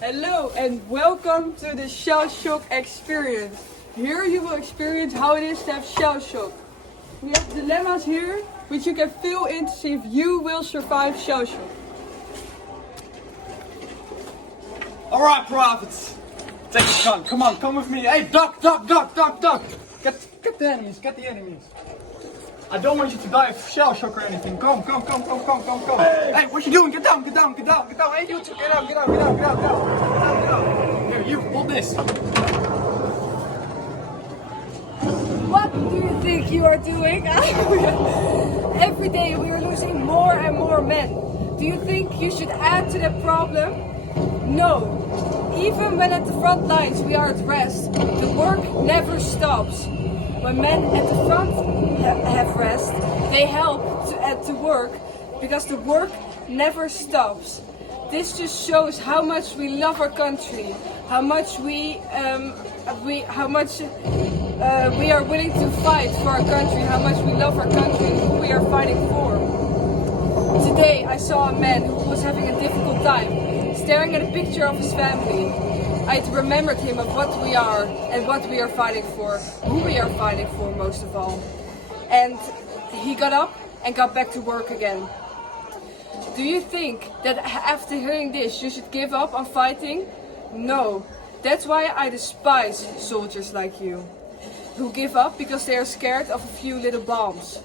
Hello and welcome to the shell shock experience. Here you will experience how it is to have shell shock. We have dilemmas here which you can fill in to see if you will survive shell shock. Alright, prophets. Take the gun. Come on, come with me. Hey, duck. Get the enemies. I don't want you to die of shell shock or anything. Come. Hey, what you doing? Get down. Hey, you two, get out. Here, you, hold this. What do you think you are doing? Every day we are losing more and more men. Do you think you should add to the problem? No. Even when at the front lines we are at rest, the work never stops. When men at the front have rest, they help to add to work because the work never stops. This just shows how much we love our country, how much we are willing to fight for our country, how much we love our country and who we are fighting for. Today I saw a man who was having a difficult time, staring at a picture of his family. I remembered him of what we are and what we are fighting for, who we are fighting for most of all. And he got up and got back to work again. Do you think that after hearing this you should give up on fighting? No. That's why I despise soldiers like you, who give up because they are scared of a few little bombs.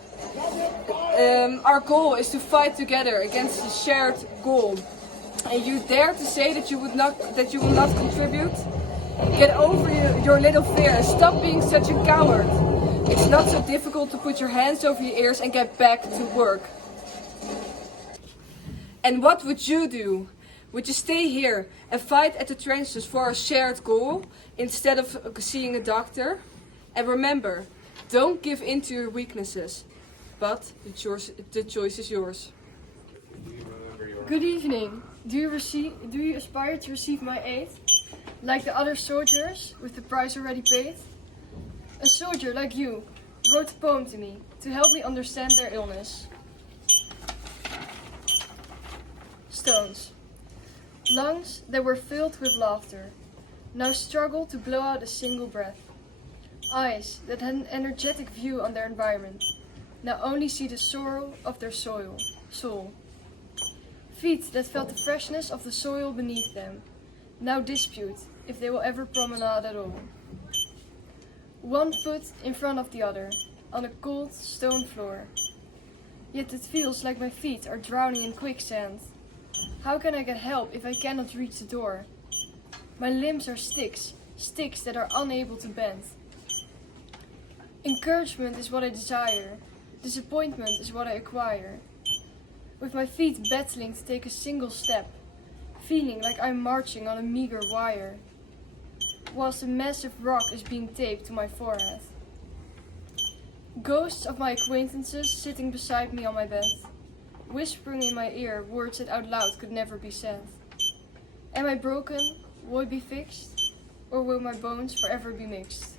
Our goal is to fight together against a shared goal. And you dare to say that you will not contribute? Get over your little fear and stop being such a coward. It's not so difficult to put your hands over your ears and get back to work. And what would you do? Would you stay here and fight at the trenches for a shared goal instead of seeing a doctor? And remember, don't give in to your weaknesses, but the choice is yours. Good evening. Do you aspire to receive my aid? Like the other soldiers, with the price already paid? A soldier like you wrote a poem to me to help me understand their illness. Stones. Lungs that were filled with laughter now struggle to blow out a single breath. Eyes that had an energetic view on their environment now only see the sorrow of their soul. Feet that felt the freshness of the soil beneath them now dispute if they will ever promenade at all. One foot in front of the other on a cold stone floor. Yet it feels like my feet are drowning in quicksand. How can I get help if I cannot reach the door? My limbs are sticks that are unable to bend. Encouragement is what I desire. Disappointment is what I acquire. With my feet battling to take a single step, feeling like I'm marching on a meager wire, whilst a massive rock is being taped to my forehead. Ghosts of my acquaintances sitting beside me on my bed, whispering in my ear words that out loud could never be said. Am I broken? Will I be fixed? Or will my bones forever be mixed?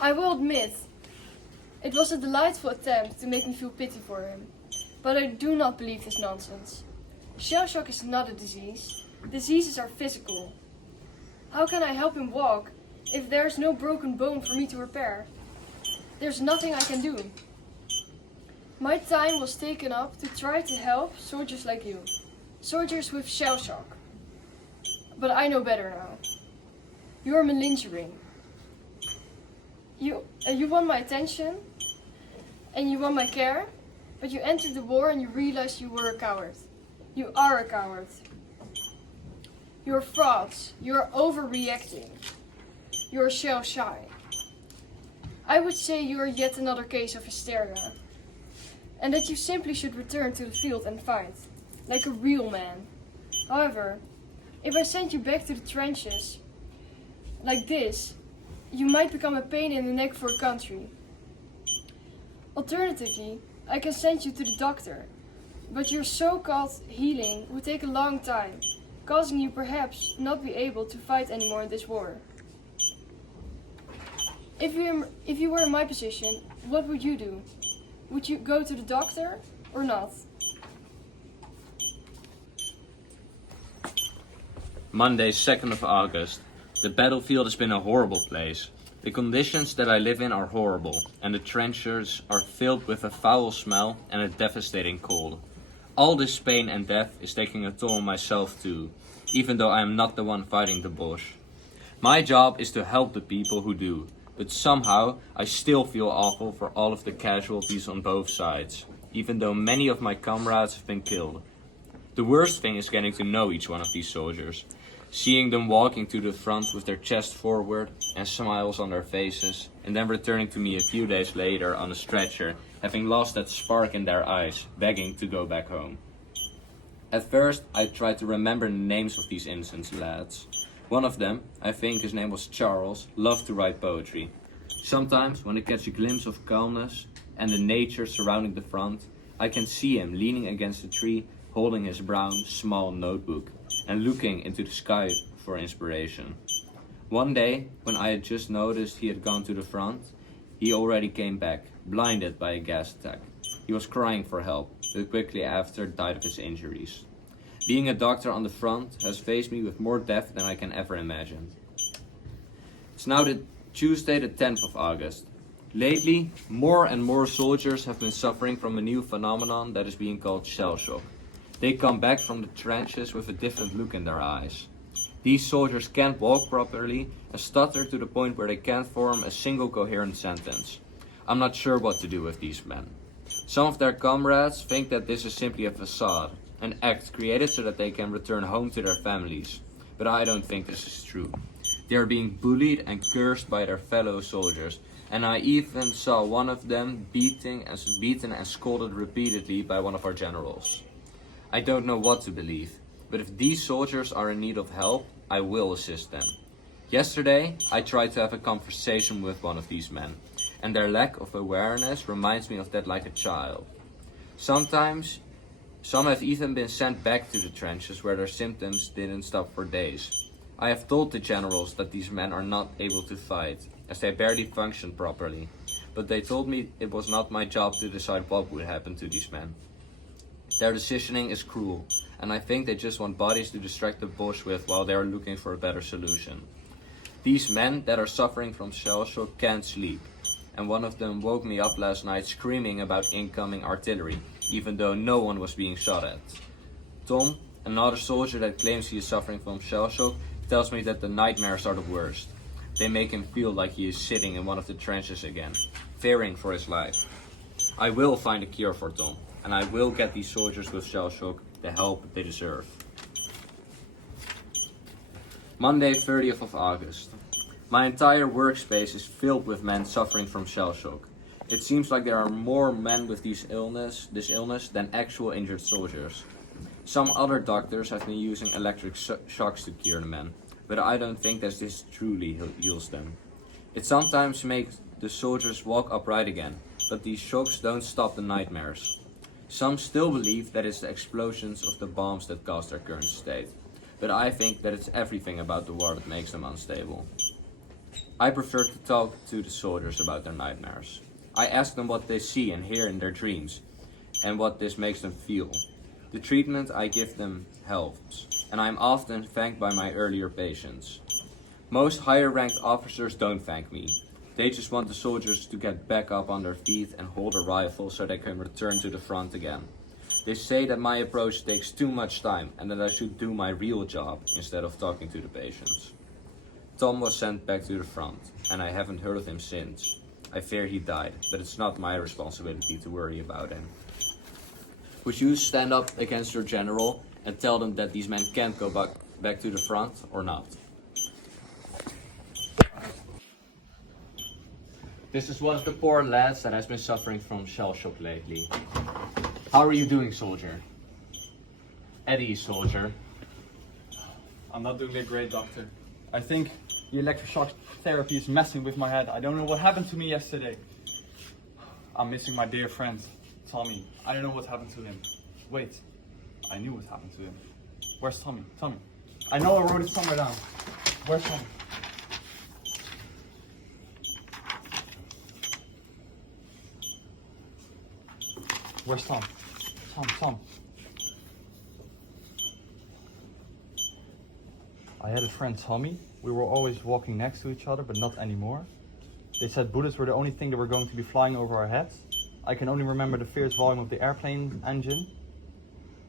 I will admit, it was a delightful attempt to make me feel pity for him, but I do not believe this nonsense. Shell shock is not a disease. Diseases are physical. How can I help him walk if there's no broken bone for me to repair? There's nothing I can do. My time was taken up to try to help soldiers like you, soldiers with shell shock. But I know better now. You are malingering. You want my attention and you want my care, but you entered the war and you realized you were a coward. You are a coward. You're frauds. You're overreacting. You're shell shy. I would say you are yet another case of hysteria, and that you simply should return to the field and fight, like a real man. However, if I send you back to the trenches, like this, you might become a pain in the neck for a country. Alternatively, I can send you to the doctor, but your so-called healing would take a long time, causing you perhaps not be able to fight anymore in this war. If you were in my position, what would you do? Would you go to the doctor or not? Monday, 2nd of August. The battlefield has been a horrible place. The conditions that I live in are horrible, and the trenches are filled with a foul smell and a devastating cold. All this pain and death is taking a toll on myself too, even though I am not the one fighting the Bosch. My job is to help the people who do, but somehow I still feel awful for all of the casualties on both sides, even though many of my comrades have been killed. The worst thing is getting to know each one of these soldiers, seeing them walking to the front with their chest forward and smiles on their faces, and then returning to me a few days later on a stretcher, having lost that spark in their eyes, begging to go back home. At first, I tried to remember the names of these innocent lads. One of them, I think his name was Charles, loved to write poetry. Sometimes, when I catch a glimpse of calmness and the nature surrounding the front, I can see him leaning against a tree, holding his brown, small notebook and looking into the sky for inspiration. One day, when I had just noticed he had gone to the front, he already came back, blinded by a gas attack. He was crying for help, but quickly after died of his injuries. Being a doctor on the front has faced me with more death than I can ever imagine. It's now Tuesday the 10th of August. Lately, more and more soldiers have been suffering from a new phenomenon that is being called shellshock. They come back from the trenches with a different look in their eyes. These soldiers can't walk properly and stutter to the point where they can't form a single coherent sentence. I'm not sure what to do with these men. Some of their comrades think that this is simply a facade, an act created so that they can return home to their families. But I don't think this is true. They are being bullied and cursed by their fellow soldiers, and I even saw one of them beaten and scolded repeatedly by one of our generals. I don't know what to believe, but if these soldiers are in need of help, I will assist them. Yesterday, I tried to have a conversation with one of these men, and their lack of awareness reminds me of that like a child. Sometimes, some have even been sent back to the trenches where their symptoms didn't stop for days. I have told the generals that these men are not able to fight, as they barely function properly, but they told me it was not my job to decide what would happen to these men. Their decisioning is cruel, and I think they just want bodies to distract the Bosch with while they are looking for a better solution. These men that are suffering from shell shock can't sleep, and one of them woke me up last night screaming about incoming artillery, even though no one was being shot at. Tom, another soldier that claims he is suffering from shell shock, tells me that the nightmares are the worst. They make him feel like he is sitting in one of the trenches again, fearing for his life. I will find a cure for Tom, and I will get these soldiers with shell shock the help they deserve. Monday, 30th of August. My entire workspace is filled with men suffering from shell shock. It seems like there are more men with this illness than actual injured soldiers. Some other doctors have been using electric shocks to cure the men, but I don't think that this truly heals them. It sometimes makes the soldiers walk upright again, but these shocks don't stop the nightmares. Some still believe that it's the explosions of the bombs that cause their current state, but I think that it's everything about the war that makes them unstable. I prefer to talk to the soldiers about their nightmares. I ask them what they see and hear in their dreams, and what this makes them feel. The treatment I give them helps, and I am often thanked by my earlier patients. Most higher ranked officers don't thank me. They just want the soldiers to get back up on their feet and hold a rifle so they can return to the front again. They say that my approach takes too much time and that I should do my real job instead of talking to the patients. Tom was sent back to the front, and I haven't heard of him since. I fear he died, but it's not my responsibility to worry about him. Would you stand up against your general and tell them that these men can't go back to the front or not? This is one of the poor lads that has been suffering from shell shock lately. How are you doing, soldier? Eddie, soldier. I'm not doing that great, doctor. I think the electroshock therapy is messing with my head. I don't know what happened to me yesterday. I'm missing my dear friend, Tommy. I don't know what happened to him. Wait, I knew what happened to him. Where's Tommy? Tommy. I know I wrote it somewhere down. Where's Tommy? Where's Tom? Tom. I had a friend Tommy. We were always walking next to each other, but not anymore. They said bullets were the only thing that were going to be flying over our heads. I can only remember the fierce volume of the airplane engine.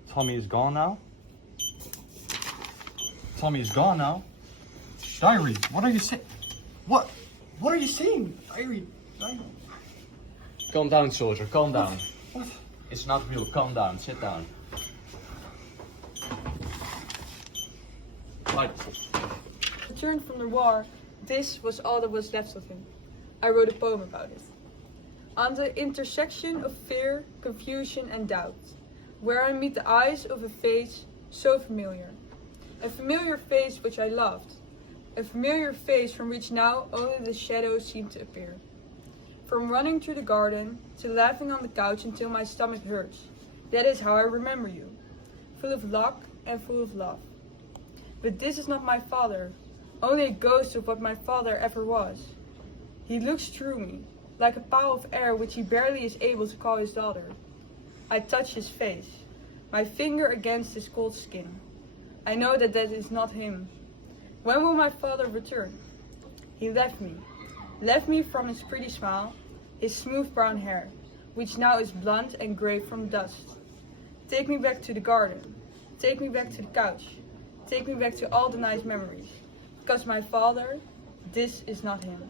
Tommy is gone now. Tommy is gone now. Diary, what are you saying? What are you saying? Diary. Calm down, soldier, calm down. What? It's not real, calm down, sit down. Right. Returned from the war, this was all that was left of him. I wrote a poem about it. On the intersection of fear, confusion and doubt, where I meet the eyes of a face so familiar. A familiar face which I loved. A familiar face from which now only the shadows seem to appear. From running through the garden to laughing on the couch until my stomach hurts. That is how I remember you. Full of luck and full of love. But this is not my father. Only a ghost of what my father ever was. He looks through me, like a pile of air which he barely is able to call his daughter. I touch his face, my finger against his cold skin. I know that that is not him. When will my father return? He left me from his pretty smile, his smooth brown hair, which now is blunt and grey from dust. Take me back to the garden, take me back to the couch, take me back to all the nice memories. Because my father, this is not him.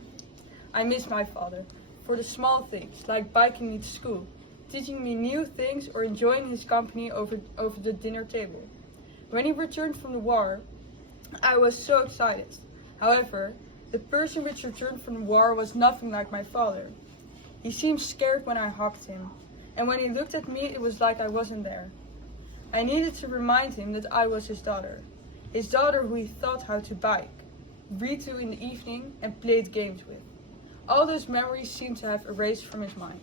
I miss my father for the small things, like biking me to school, teaching me new things or enjoying his company over the dinner table. When he returned from the war, I was so excited. However, the person which returned from the war was nothing like my father. He seemed scared when I hugged him, and when he looked at me it was like I wasn't there. I needed to remind him that I was his daughter who he taught how to bike, read to in the evening and played games with. All those memories seemed to have erased from his mind.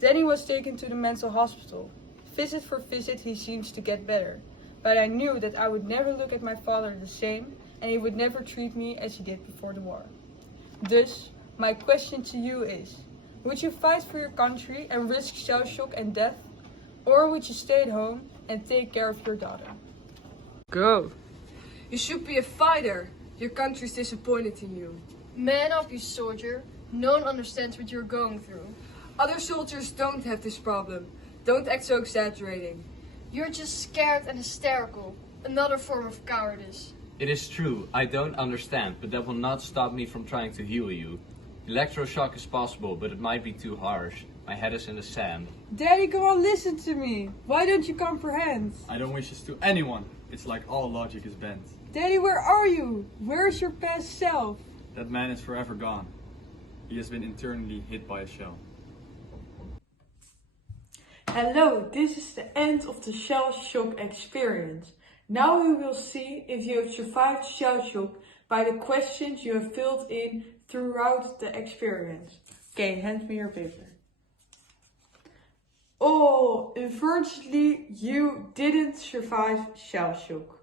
Then he was taken to the mental hospital. Visit for visit he seems to get better, but I knew that I would never look at my father the same and he would never treat me as he did before the war. Thus, my question to you is, would you fight for your country and risk shell shock and death? Or would you stay at home and take care of your daughter? Go. You should be a fighter. Your country's disappointed in you. Man up, you soldier. No one understands what you're going through. Other soldiers don't have this problem. Don't act so exaggerating. You're just scared and hysterical. Another form of cowardice. It is true, I don't understand, but that will not stop me from trying to heal you. Electroshock is possible, but it might be too harsh. My head is in the sand. Daddy, come on, listen to me. Why don't you comprehend? I don't wish this to anyone. It's like all logic is bent. Daddy, where are you? Where's your past self? That man is forever gone. He has been internally hit by a shell. Hello, this is the end of the shell shock experience. Now we will see if you have survived shell shock by the questions you have filled in throughout the experience. Okay, hand me your paper. Oh, unfortunately, you didn't survive shell shock.